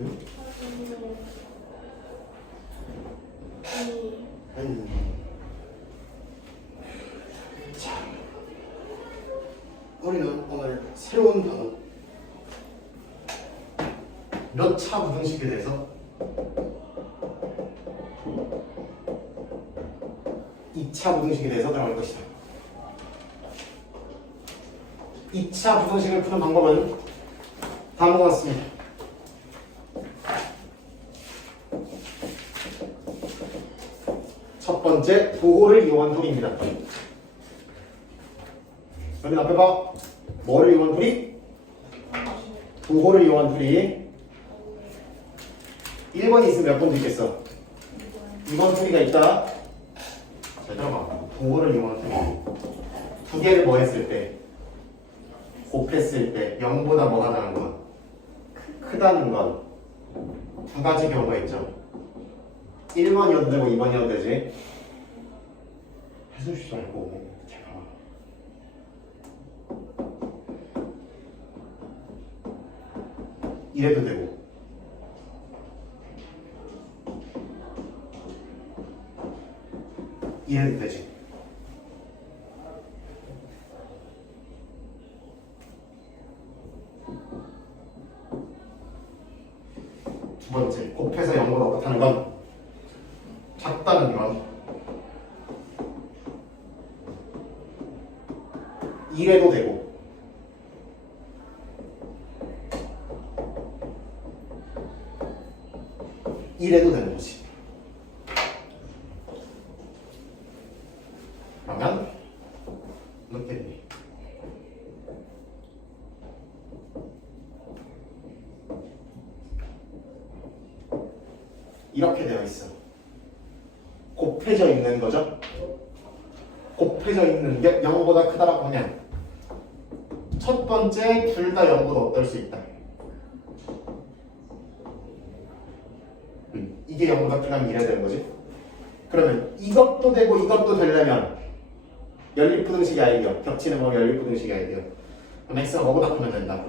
응? 자, 우리는 오늘 새로운 단어 몇 차 부등식에 대해서 2차 부등식에 대해서 들어갈 것이다. 2차 부등식을 푸는 방법은 다음과 같습니다. 첫 번째, 부호를 이용한 풀이입니다. 여기 앞에 봐. 뭐를 이용한 풀이? 부호를 이용한 풀이. 1번이 있으면 몇 번도 있겠어? 2번 풀이가 있다. 자, 들어봐. 부호를 이용한 풀이. 두 개를 뭐 했을 때? 곱했을 때 0보다 뭐가 다른 건? 크다는 건 두 가지 경우가 있죠. 1번이어도 되고 2번이어도 되지. 해주시지 말고 제가 이래도 되고 이래도 되지. 두 번째, 곱해서 0보다 어떻다는 건 작다는 건 이래도 되고 이래도 되는 거지. 그러면 어떻게 이렇게 되어 있어. 곱해져 있는 거죠. 곱해져 있는 게 0보다 크다라고 하면 첫 번째 둘 다 0보다 어떨 수 있다. 이게 0보다 크다면 이래야 되는 거지. 그러면 이것도 되고 이것도 되려면 연립부등식의 아이디어, 겹치는 거 연립부등식의 아이디어. 그럼 x가 뭐보다 크면 된다.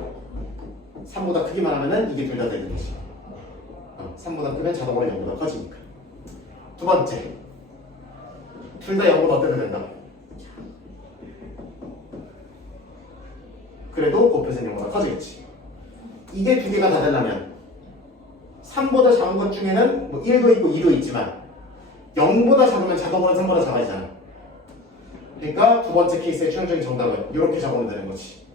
3보다 크기만 하면은 이게 둘 다 되는 거지. 3보다 크면 자동으로 0보다 커지니까. 두 번째, 둘 다 0보다 어때도 된다. 그래도 곱해서 0보다 커지겠지. 이게 두 개가 다 되려면 3보다 작은 것 중에는 뭐 1도 있고 2도 있지만 0보다 작으면 자동으로 3보다 작아지잖아. 그러니까 두 번째 케이스의 최종적인 정답은 이렇게 적으면 되는 거지.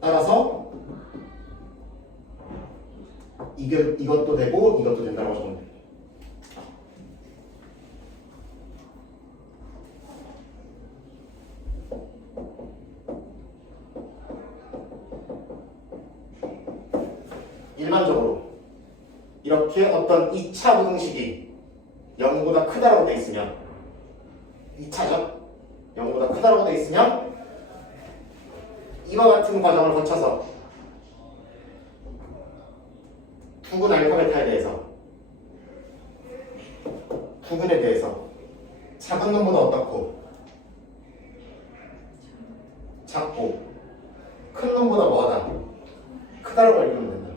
따라서 이것도 되고 이것도 된다고 적으면 돼. 일반적으로 이렇게 어떤 2차 부등식이 0보다 크다라고 돼 있으면 2차죠? 0보다 크다라고 돼 있으면 이와 같은 과정을 거쳐서 두근 알파벳에 대해서 두근에 대해서 작은 놈보다 어떻고 작고 큰 놈보다 뭐하다 크다라고 읽으면 된다.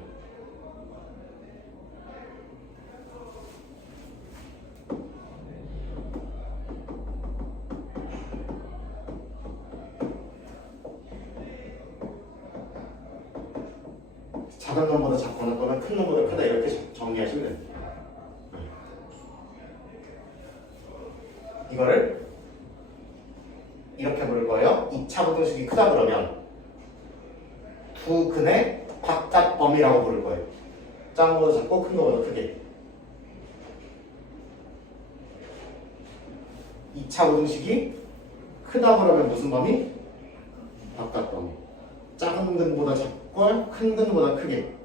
작은 놈보다 작거나 또는 큰 놈보다 크다 이렇게 정리하시면 됩니다. 이거를 이렇게 부를 거예요. 2차 부등식이 크다 그러면 두 근의 바깥 범위라고 부를 거예요. 작은 거보다 작고 큰 거보다 크게. 2차 부등식이 크다 그러면 무슨 범위? 바깥 범위. 작은 근보다 작고 큰 근보다 크게.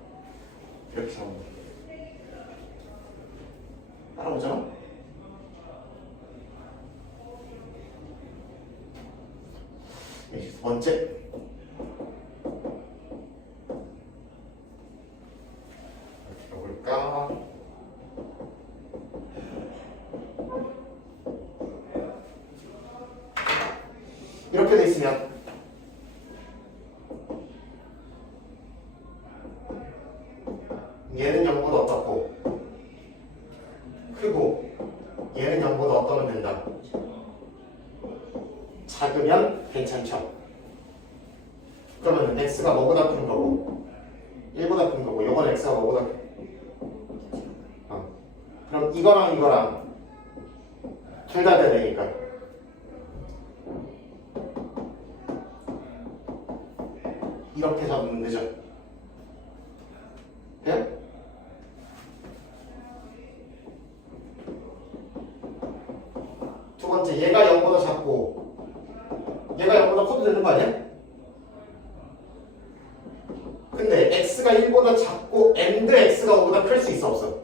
이렇게 잡으면 돼. 따라오죠? 네, 두 번째. 볼까? 이렇게 돼 있으면 얘는 0보다 어떻고 크고 얘는 0보다 어떠면 된다. 작으면 괜찮죠. 그러면 x가 뭐보다 큰 거고 1보다 큰 거고 요건 x가 뭐보다 그럼 이거랑 이거랑 둘 다 돼야 되니까 이렇게 잡으면 되죠. 돼요? 두 번째 얘가 0보다 작고 얘가 0보다 커도 되는 거 아니야? 근데 x가 1보다 작고 and x가 5보다 클 수 있어 없어?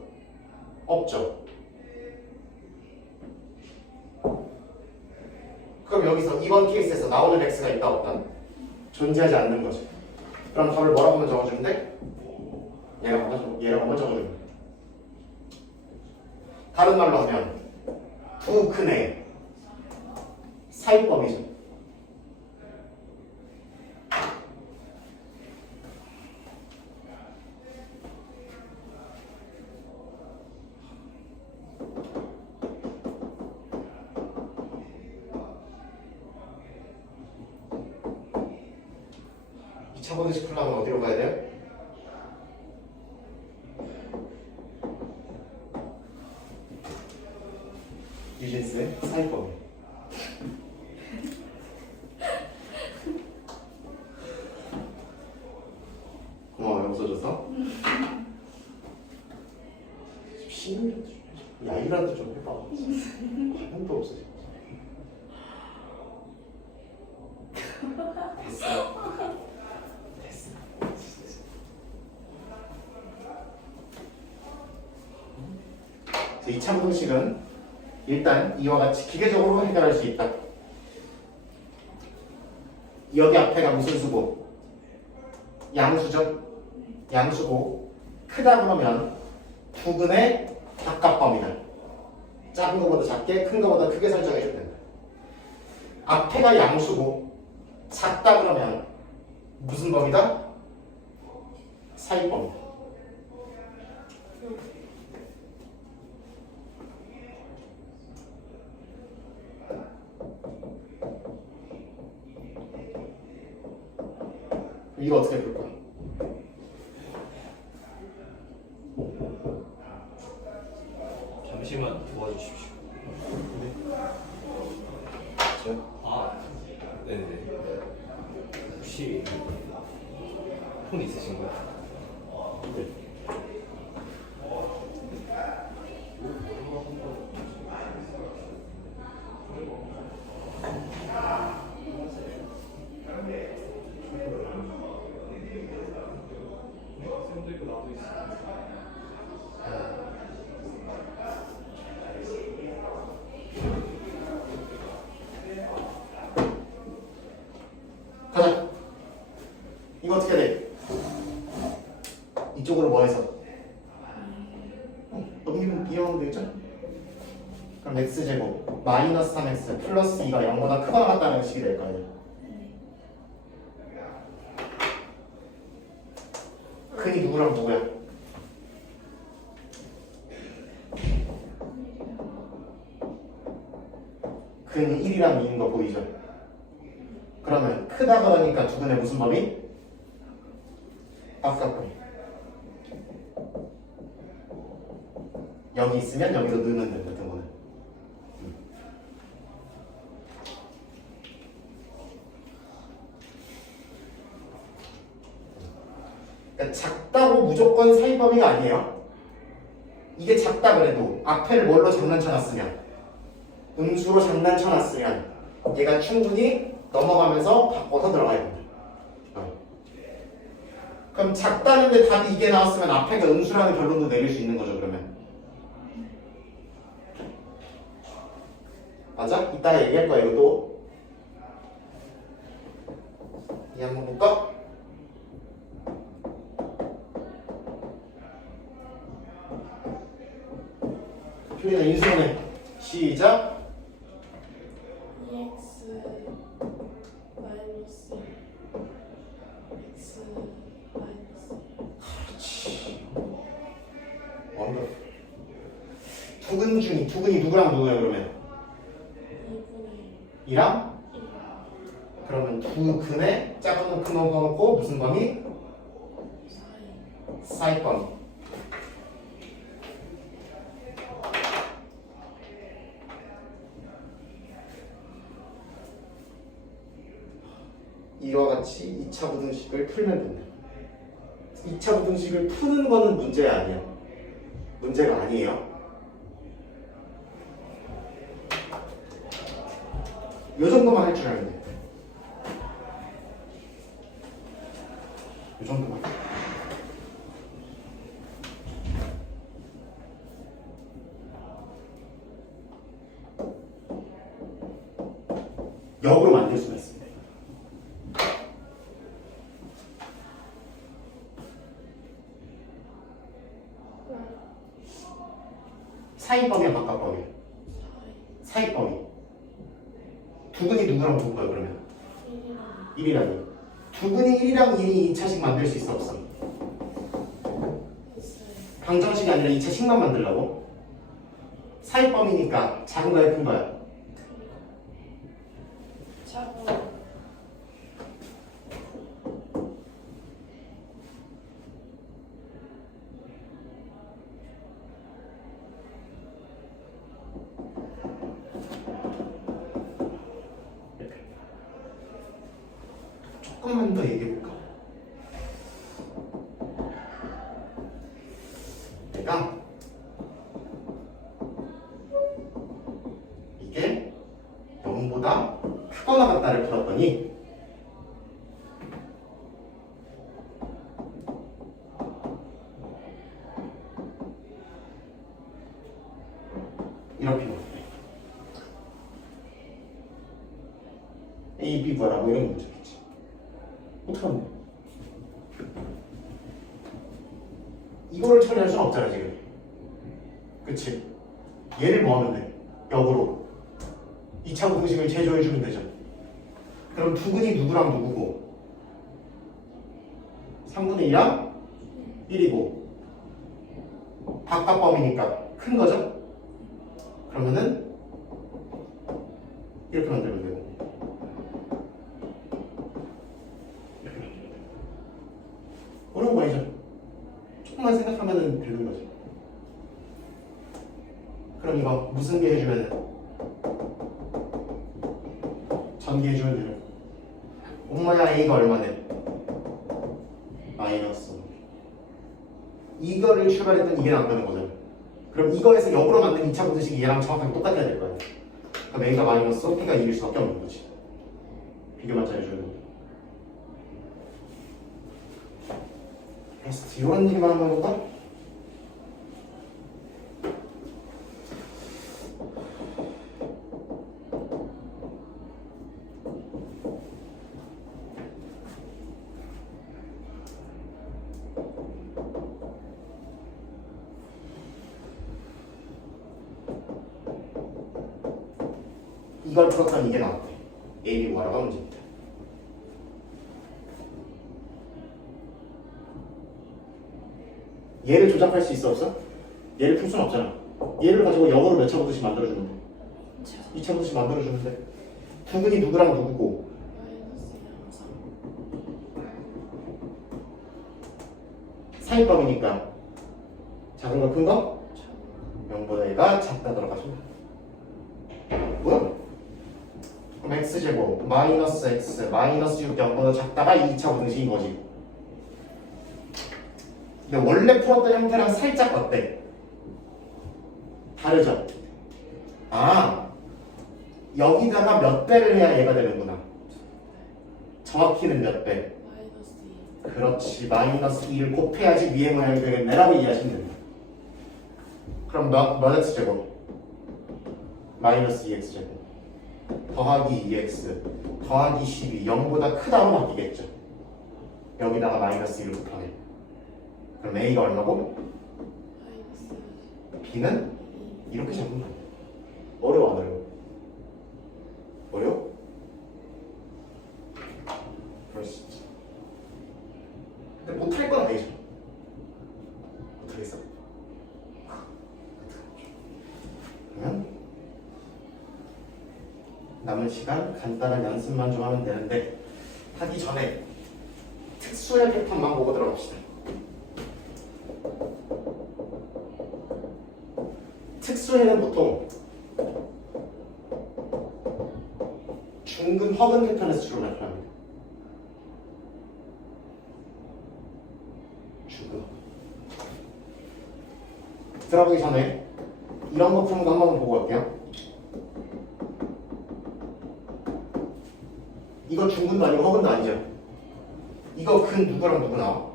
없죠. 그럼 여기서 이번 케이스에서 나오는 x가 있다 없다? 존재하지 않는 거죠. 그럼 답을 뭐라고 먼저 적어주면 돼? 얘라고 먼저 적어주면 돼. 다른 말로 하면 두 큰애 사이범위죠. 차분식 풀려면 어디로 가야 돼요? 유진스의 사이범위. 고마워요. 웃어줘서. 야이라도 좀 해봐. 반응도 없어. 됐어. 2차 분식은 일단 이와 같이 기계적으로 해결할 수 있다. 여기 앞에가 무슨 수고? 양수죠? 양수고 크다 그러면 부근의 바깥범위는 작은 것보다 작게 큰 것보다 크게 설정해줘야 된다. 앞에가 양수고 작다 그러면 무슨 범위다? 사이범위. 이거 어떻게 풀 거야? 잠시만 도와주십시오. 네. 아, 네네. 혹시 폰 있으신가요? 네. 가자. 이거 어떻게 돼? 이쪽으로 뭐 해서? 넘기면 비하면 되겠죠? 그럼 x제곱 마이너스 3x 플러스 2가 0보다 크거나 같다는 식이 될 거 아니야? 근이 누구랑 누구야? 근 1이랑 2인 거 보이죠? 그러면 크다 그러니까 두 근의 무슨 범위? 바깥범위. 여기 있으면 여기도 넣으면 된다. 등호는. 그러니까 작다고 무조건 사이범위가 아니에요. 이게 작다 그래도 앞에를 뭘로 장난쳐놨으면 음수로 장난쳐놨으면 얘가 충분히 넘어가면서 바꿔서 들어가야 된다. 그럼 작다는데 답이 이게 나왔으면 앞에가 음수라는 결론도 내릴 수 있는 거죠. 그러면 맞아? 이따 얘기할 거야. 이것도 이 한번 볼까? 표현은 인수분해. 시작. EX 마이너스 X 마이너스 그렇지. 두근이 누구랑 누구야 그러면? 2랑? 그러면 두근에 작은 놈 큰 놈 넣어놓고 무슨 범위? 사이 범위. 이와 같이 2차 부등식을 풀면 된다. 2차 부등식을 푸는 거는 문제가 아니야. 문제가 아니에요. 요 정도만 할 줄 알면 돼. 요 정도만. 역으로 만들 수가 있습니다. 사이범위야 바깥범위야? 사이범위. 두근이 누구랑 누구야 그러면? 1이라고. 두근이 1이랑 2이 2차식 만들 수 있어 없어? 방정식이 아니라 2차식만 만들라고? 사이범위니까 작은 거야 큰 거야? 조금만 더 얘기해볼까? 내가 이게 0보다 크거나 같다를 풀었더니 이렇게 나왔네. A, B 구하라고 이런 문제겠지. 어떡하면 이거를 처리할 수는 없잖아 지금. 그치? 얘를 뭐 하면 돼? 역으로 2차 공식을 제조해주면 되죠. 그럼 두근이 누구랑 누구고 3분의 2랑 1이고 바깥범위니까 큰 거죠? 그러면은 이렇게 만들면 되고 어려운 거 아니죠? 조금만 생각하면 되는 거죠. 그럼 이거 무슨 게 해주면 전개해주면 되는 거. 엄마야 A가 얼마네? 마이너스. 이거를 출발했던 이게 나온다는 거잖아. 그럼 이거에서 역으로 만든 2차 분식이 얘랑 정확하게 똑같아야 될 거야. 그럼 A가 마이너스, B가 2일 수밖에 없는 거지. 비교만 잘해줘야 된다. 베스트 이런 얘기만 한번 해볼까? 이걸 풀었더니 이게 나왔대. A, B 구하라가 문제입니다. 얘를 조작할 수 있어 없어? 얘를 풀 수는 없잖아. 얘를 가지고 역으로 몇 차 부등식 만들어주면 돼? 2차 부등식 만들어주면 돼. 두근이 누구랑 누구고 사이법이니까 작은 거 큰 거? 0보다 얘가 작다 들어가죠. 뭐야? 그럼 x제곱 마이너스 x 마이너스 6 0보다 작다가 2차 부등식인 거지. 근데 원래 풀었던 형태랑 살짝 어때? 다르죠? 아, 여기다가 몇 배를 해야 얘가 되는구나. 정확히는 몇 배? 그렇지, 마이너스 2를 곱해야지 위에 모양이 되겠네라고 이해하시면 됩니다. 그럼 몇 x제곱? 마이너스 2x제곱 더하기 2x 더하기 12 0보다 크다고 바뀌겠죠. 여기다가 마이너스 1을 곱하면 그럼 A가 얼마고? B는 이렇게 잡으면 돼. 어려워 안 어려워? 어려워? 그럴 수 있지. 근데 못할 건 아니죠. 못하겠어? 남은 시간 간단한 연습만 좀 하면 되는데 하기 전에 특수의 패턴만 보고 들어갑시다. 특수에는 보통 중근 허근 패턴에서 주로 나타납니다. 중근. 들어가기 전에 이런 거 푸는 거 한번 보고 갈게요. 이거 중근도 아니고 허근도 아니죠. 이거 근 누구랑 누구 나와?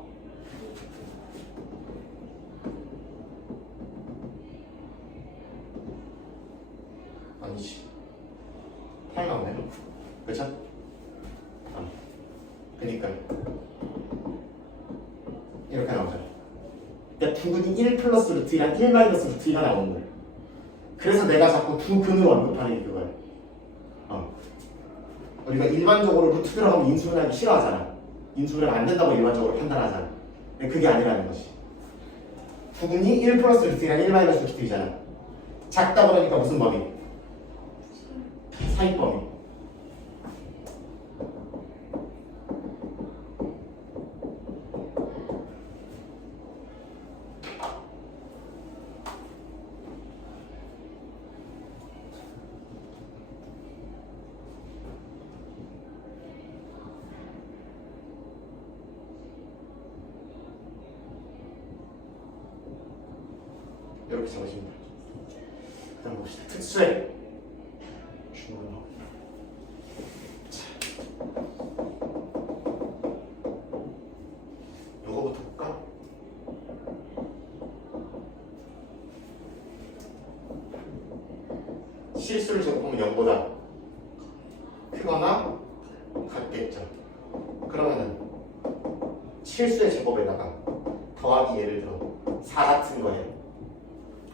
아니지. 8 나오네. 그쵸? 그니까요. 이렇게 나오잖아. 그러니까 두 근이 1 플러스 루트 2랑 1 마이너스 루트 2가 나오는 거예요. 그래서 내가 자꾸 두 근을 언급하는 게 그거예요. 우리가 일반적으로 루트 들어가면 인수분해하기 싫어하잖아. 인수분해가 안 된다고 일반적으로 판단하잖아. 근데 그게 아니라는 것이. 두 근이 1 플러스 루트 2랑 1 마이너스 루트 2잖아. 작다 그러니까 무슨 범위? 사입 범위. 이렇게 적으시면 돼요. 그다음 봅시다. 특수해. 중근허. 요거부터 볼까? 실수를 제곱하면 0보다 크거나 같겠죠. 그러면은 실수의 제곱에다가 더하기 예를 들어 4 같은 거예요.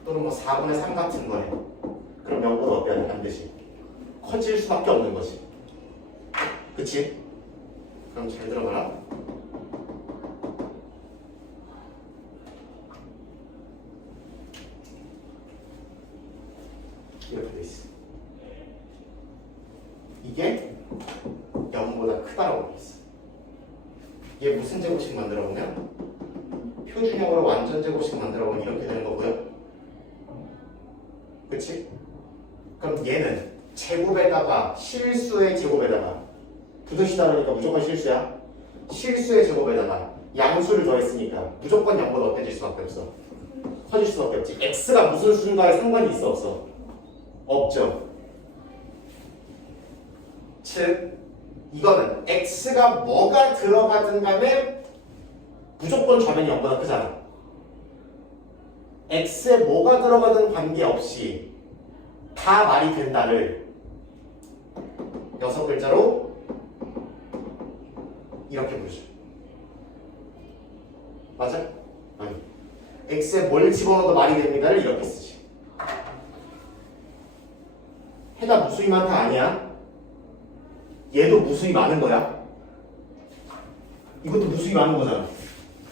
또는 뭐 4분의 3 같은 거네. 그럼 0보다 어때야 돼? 반드시 커질 수밖에 없는 거지. 그치? 그럼 잘 들어봐라. 이렇게 돼 있어. 이게 0보다 크다라고 돼 있어. 얘 무슨 제곱식 만들어 보면 표준형으로 완전 제곱식 만들어 보면 이렇게 되는 거고요. 그치? 그럼 얘는 제곱에다가 실수의 제곱에다가 부등식이다 그러니까 무조건 실수야. 실수의 제곱에다가 양수를 더했으니까 무조건 0보다 어때질 수밖에 없어. 커질 수밖에 없지. x가 무슨 수인가에 상관이 있어 없어? 없죠. 즉 이거는 x가 뭐가 들어가든 간에 무조건 좌변이 0보다 크잖아. x에 뭐가 들어가든 관계없이 다 말이 된다를 6글자로 이렇게 부르죠. 맞아? 아니. x에 뭘 집어넣어도 말이 됩니다를 이렇게 쓰지. 해가 무수히 많다 아니야? 얘도 무수히 많은 거야. 이것도 무수히 많은 거잖아.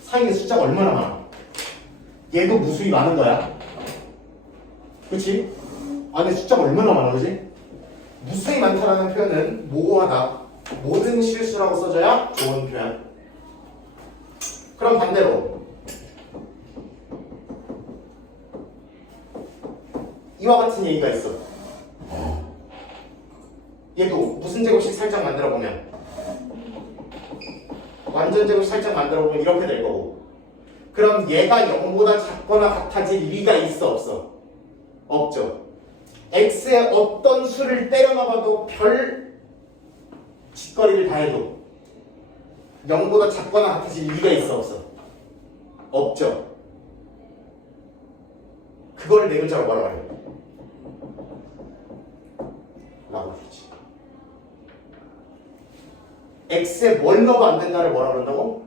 사이에 숫자가 얼마나 많아. 얘도 무수히 많은 거야. 그치? 안에 숫자가 얼마나 많아, 그치? 무수히 많다라는 표현은 모호하다. 모든 실수라고 써줘야 좋은 표현. 그럼 반대로 이와 같은 얘기가 있어. 얘도 무슨 제곱식 살짝 만들어 보면 완전 제곱식 살짝 만들어 보면 이렇게 될 거고. 그럼 얘가 0보다 작거나 같아질 리가 있어 없어? 없죠. x에 어떤 수를 때려 넣어봐도 별 짓거리를 다 해도 0보다 작거나 같아질 리가 있어 없어? 없죠. 그걸 네 글자로 뭐라고 해요? 라고 부르지. x에 뭘 넣어도 안 된다를 뭐라 그런다고?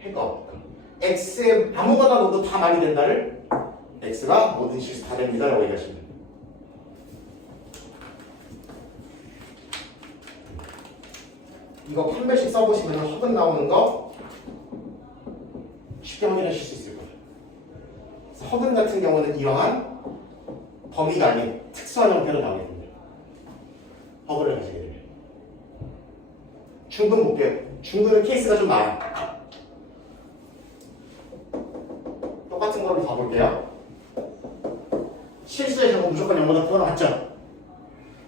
해가 없다. x에 아무거나 넣어도 다 말이 된다를 x가 모든 실수 다 됩니다 라고 얘기하시면 됩니다. 이거 판별식 써보시면 허근 나오는 거 쉽게 확인하실 수 있을 거예요. 허근 같은 경우는 이러한 범위가 아닌 특수한 형태로 나오게 됩니다. 허근을 중근 볼게요. 중근은 케이스가 좀 나아요. 똑같은 거를 봐볼게요. 실수의 제곱 무조건 0보다 크거나 같죠?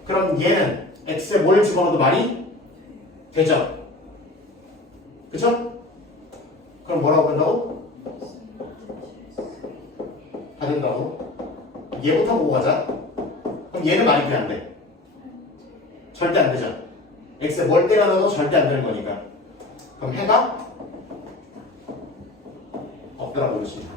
그럼 얘는 x에 뭘 집어넣어도 말이 되죠? 그쵸? 그럼 뭐라고 한다고? 다 된다고? 얘부터 보고 가자. 그럼 얘는 말이 돼, 안 돼? 절대 안 되죠? x에 뭘 때려 넣어도 절대 안 되는 거니까. 그럼 해가 없더라고 보시면 돼요.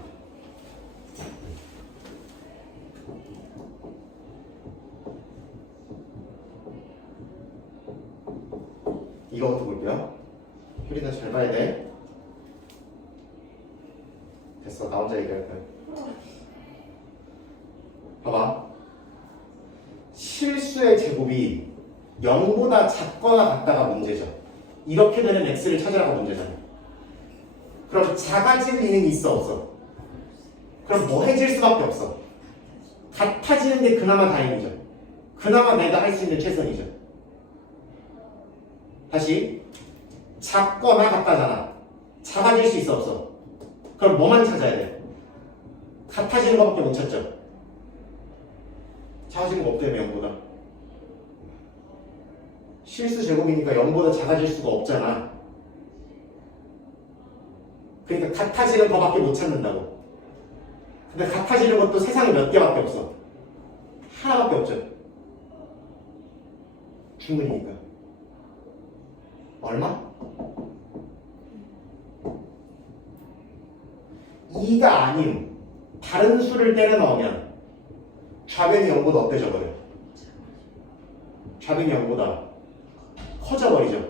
이거부터 볼게요. 효리는 잘 봐야 돼. 됐어, 나 혼자 얘기할 거야. 봐봐. 실수의 제곱이 0보다 작거나 같다가 문제죠. 이렇게 되는 x를 찾으라고 문제잖아. 그럼 작아질 리는 있어, 없어? 그럼 뭐해질 수밖에 없어. 같아지는 게 그나마 다행이죠. 그나마 내가 할 수 있는 최선이죠. 다시 작거나 같다잖아. 작아질 수 있어, 없어? 그럼 뭐만 찾아야 돼? 같아지는 것밖에 못 찾죠. 작아지는 거 없다며 0보다. 실수 제곱이니까 0보다 작아질 수가 없잖아. 그러니까 같아지는 거밖에 못 찾는다고. 근데 같아지는 것도 세상에 몇 개밖에 없어. 하나밖에 없죠. 중근이니까. 얼마? 2가 아닌 다른 수를 때려 넣으면 좌변이 0보다 어때져 버려? 좌변이 0보다 커져버리죠.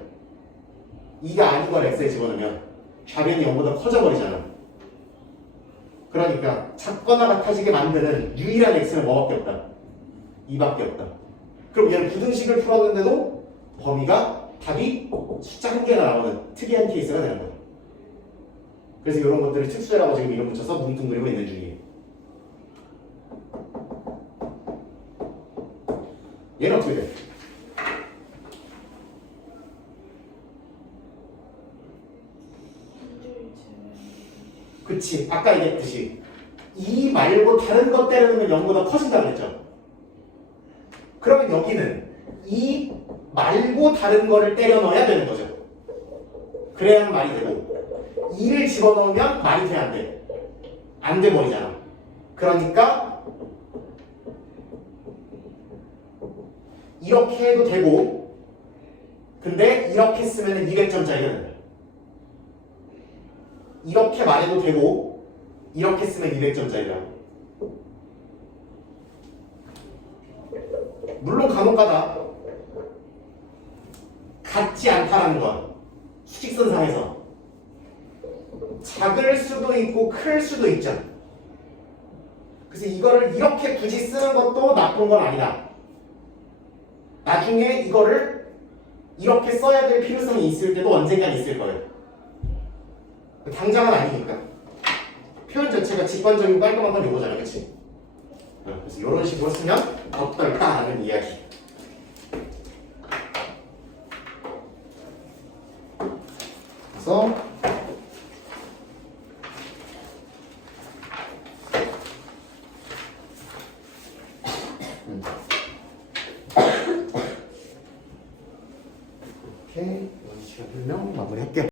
2가 아닌 걸 x에 집어넣으면 좌변이 0보다 커져버리잖아. 그러니까 작거나 같아지게 만드는 유일한 x는 뭐밖에 없다? 2밖에 없다. 그럼 얘는 부등식을 풀었는데도 범위가 답이 숫자 한 개가 나오는 특이한 케이스가 되는 거예요. 그래서 이런 것들을 특수라고 지금 이름 붙여서 뭉뚱그리고 있는 중이에요. 얘는 어떻게 돼? 그치, 아까 얘기했듯이 2 말고 다른 것 때려놓으면 0보다 커진다고 했죠. 그러면 여기는 2 말고 다른 거를 때려 넣어야 되는 거죠. 그래야 말이 되고 2를 집어넣으면 말이 돼, 안 돼? 안 돼 버리잖아. 그러니까 이렇게 해도 되고, 근데 이렇게 쓰면 200점짜리가 된다. 이렇게 말해도 되고 이렇게 쓰면 200점짜리라고. 물론 간혹가다 같지 않다라는 건 수직선상에서 작을 수도 있고 클 수도 있죠. 그래서 이거를 이렇게 굳이 쓰는 것도 나쁜 건 아니다. 나중에 이거를 이렇게 써야 될 필요성이 있을 때도 언젠간 있을 거예요. 당장은 아니니까. 표현 자체가 직관적이고 깔끔한 건 요거잖아, 그치? 그래서 이런 식으로 쓰면 어떨까라는 이야기. 그래서 이렇게 원시간 설명 마무리할게요.